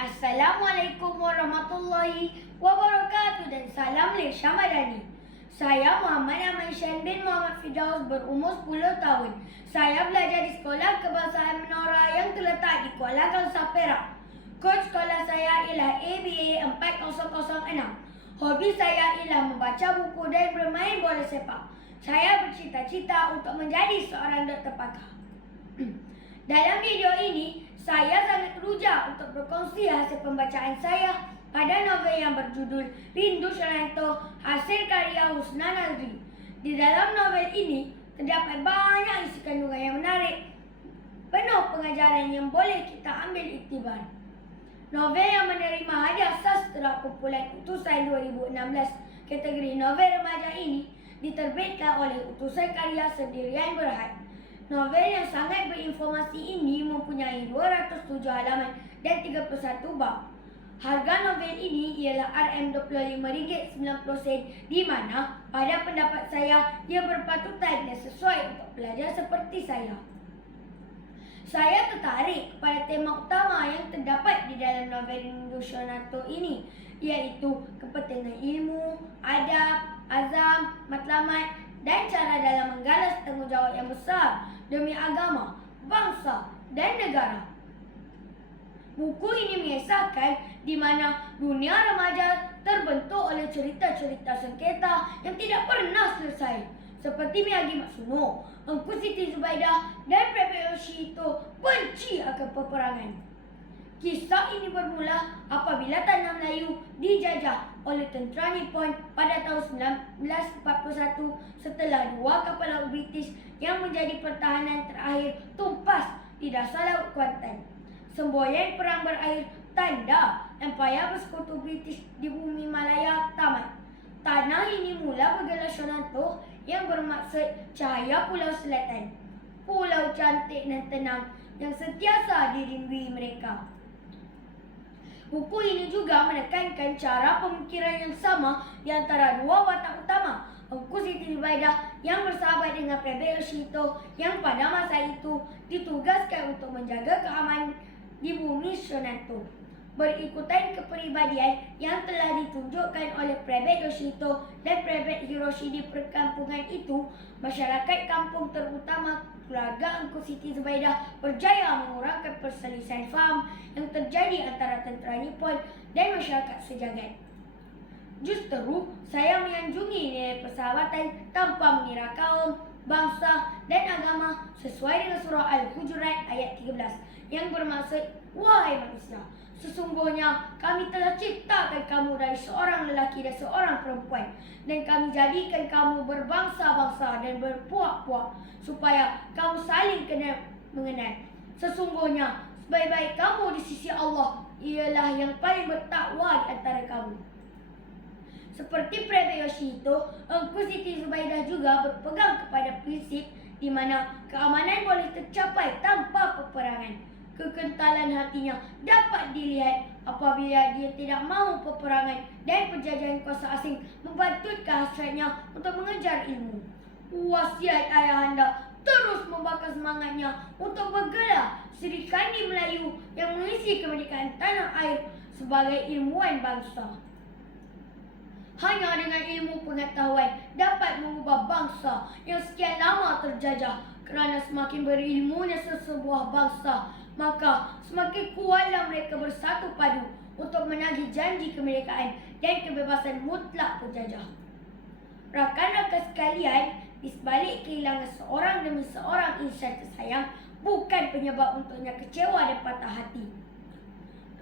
Assalamualaikum warahmatullahi wabarakatuh dan salam Malaysia Madani. Saya Muhammad Amaishan bin Muhammad Firdaus berumur 10 tahun. Saya belajar di Sekolah Kebangsaan Menora yang terletak di Kuala Kangsar, Perak. Kod sekolah saya ialah ABA 4006. Hobi saya ialah membaca buku dan bermain bola sepak. Saya bercita-cita untuk menjadi seorang doktor pakar. Dalam video ini, saya sangat teruja untuk berkongsi hasil pembacaan saya pada novel yang berjudul Rindu Shananto hasil karya Husna Nazri. Di dalam novel ini, terdapat banyak isi kandungan yang menarik, penuh pengajaran yang boleh kita ambil iktibar. Novel yang menerima hadiah sastra kumpulan utusan 2016 kategori novel remaja ini diterbitkan oleh Utusan Karya Sendirian Berhad. Novel yang sangat berinformasi ini mempunyai 207 halaman dan 31 bab. Harga novel ini ialah RM25.90 di mana pada pendapat saya ia berpatutan dan sesuai untuk pelajar seperti saya. Saya tertarik pada tema utama yang terdapat di dalam novel Rindu Shananto ini, iaitu kepentingan ilmu, adab, azam, matlamat dan cara dalam menggalas tanggungjawab yang besar demi agama, bangsa dan negara. Buku ini mengisahkan di mana dunia remaja terbentuk oleh cerita-cerita sengketa yang tidak pernah selesai, seperti Miyagi Matsuno, Engku Siti Zubaidah dan Prabu Yoshito benci akan peperangan. Kisah ini bermula apabila tanah Melayu dijajah oleh tentera Nippon pada tahun 1941 setelah dua kapal laut British yang menjadi pertahanan terakhir tumpas di dasar Laut Kuantan. Semboyan perang berakhir, tanda empayar bersekutu British di bumi Malaya tamat. Tanah ini mula bergelar Shananto yang bermaksud cahaya Pulau Selatan, pulau cantik dan tenang yang sentiasa dirindui mereka. Buku ini juga menekankan cara pemikiran yang sama di antara dua watak utama, Engku Siti Zubaidah yang bersahabat dengan Prabu Yoshito yang pada masa itu ditugaskan untuk menjaga keamanan di bumi Shananto. Berikutan kepribadian yang telah ditunjukkan oleh Prabu Yoshito dan Prabu Hiroshi di perkampungan itu, masyarakat kampung terutama keluarga Engku Siti Zubaidah berjaya mengurangkan perselisihan faham yang terjadi antara tentera Nippon dan masyarakat sejagat. Justru saya menyanjungi nilai persahabatan tanpa mengira kaum, bangsa dan agama sesuai dengan surah Al-Hujurat ayat 13 yang bermaksud, wahai manusia, sesungguhnya kami telah ciptakan kamu dari seorang lelaki dan seorang perempuan, dan kami jadikan kamu berbangsa-bangsa dan berpuak-puak supaya kamu saling mengenal. Sesungguhnya sebaik-baik kamu di sisi Allah ialah yang paling bertakwa di antara kamu. Seperti Prabu Yoshito, Engku Siti Zubaidah juga berpegang kepada prinsip di mana keamanan boleh tercapai tanpa peperangan. Kekentalan hatinya dapat dilihat apabila dia tidak mahu peperangan dan penjajahan kuasa asing membantutkan hasratnya untuk mengejar ilmu. Wasiat ayahanda terus membakar semangatnya untuk bergelar Sri Kandi Melayu yang mengisi kemerdekaan tanah air sebagai ilmuwan bangsa. Hanya dengan ilmu pengetahuan dapat mengubah bangsa yang sekian lama terjajah, kerana semakin berilmunya sesebuah bangsa, maka semakin kuatlah mereka bersatu padu untuk menagih janji kemerdekaan dan kebebasan mutlak penjajah. Rakan-rakan sekalian, di sebalik kehilangan seorang demi seorang insan tersayang bukan penyebab untuknya kecewa dan patah hati.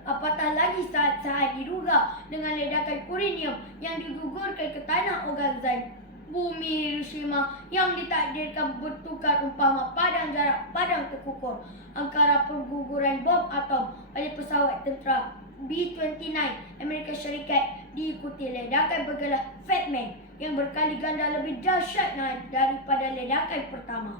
Apatah lagi saat-saat diduga dengan ledakan uranium yang digugurkan ke tanah Oganzan, bumi Hiroshima yang ditakdirkan bertukar umpama padang jarak padang terkukur antara perguguran bom atom oleh pesawat tentera B-29 Amerika Syarikat diikuti ledakan bergelar Fat Man yang berkali ganda lebih dahsyat daripada ledakan pertama.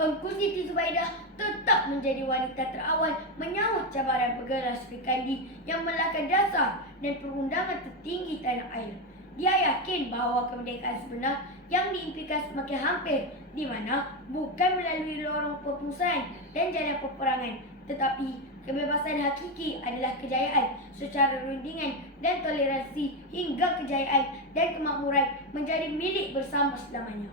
Engku Siti Zubaidah tetap menjadi wanita terawal menyahut cabaran bergelar Sri Kandi yang melanggar dasar dan perundangan tertinggi tanah air. Dia yakin bahawa kemerdekaan sebenar yang diimpikan semakin hampir, di mana bukan melalui lorong permusuhan dan jalan peperangan, tetapi Kebebasan hakiki adalah kejayaan secara rundingan dan toleransi hingga kejayaan dan kemakmuran menjadi milik bersama selamanya.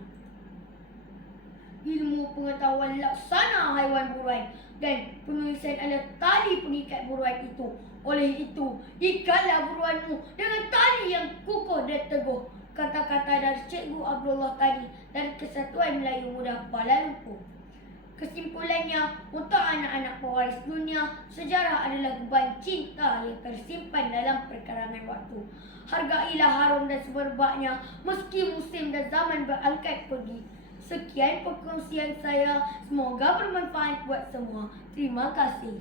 Ilmu pengetahuan laksana haiwan buruan dan penulisan adalah tali pengikat buruan itu. Oleh itu, ikatlah buruanmu dengan tali yang kukuh dan teguh. Kata-kata dari Cikgu Abdullah tadi dari Kesatuan Melayu Muda Kuala Lumpur. Kesimpulannya, untuk anak-anak pewaris dunia, sejarah adalah beban cinta yang tersimpan dalam perkarangan waktu. Hargailah harum dan semerbaknya meski musim dan zaman berangkat pergi. Sekian perkongsian saya, semoga bermanfaat buat semua. Terima kasih.